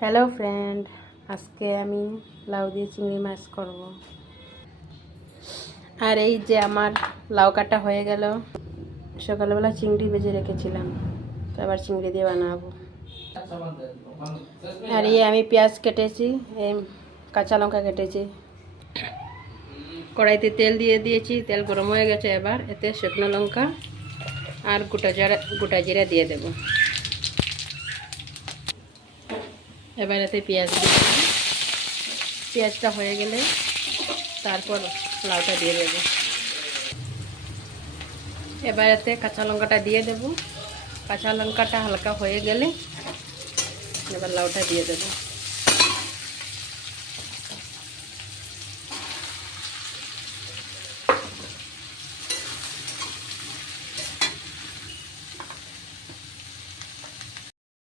Hello friend, আজকে আমি লাউ দিয়ে চিংড়ি মাছ করব। আর এই যে আমার লাউ কাটা হয়ে গেল। সকালবেলা চিংড়ি ভেজে রেখেছিলাম, তো আবার চিংড়ি দিয়ে বানাবো। আর এই আমি পেঁয়াজ কেটেছি, এই কাঁচা লঙ্কা কেটেছি। কড়াইতে তেল দিয়ে দিয়েছি, তেল গরম হয়ে গেছে। এবার এতে শুকনো লঙ্কা আর গোটা জিরা দিয়ে দেব। এবার এতে পেঁয়াজ দিয়ে দেব। পেঁয়াজটা হয়ে গেলে তারপর লাউটা দিয়ে দেব। এবার এতে কাঁচা লঙ্কাটা দিয়ে দেব। কাঁচা লঙ্কাটা হালকা হয়ে গেলে এবার লাউটা দিয়ে দেব।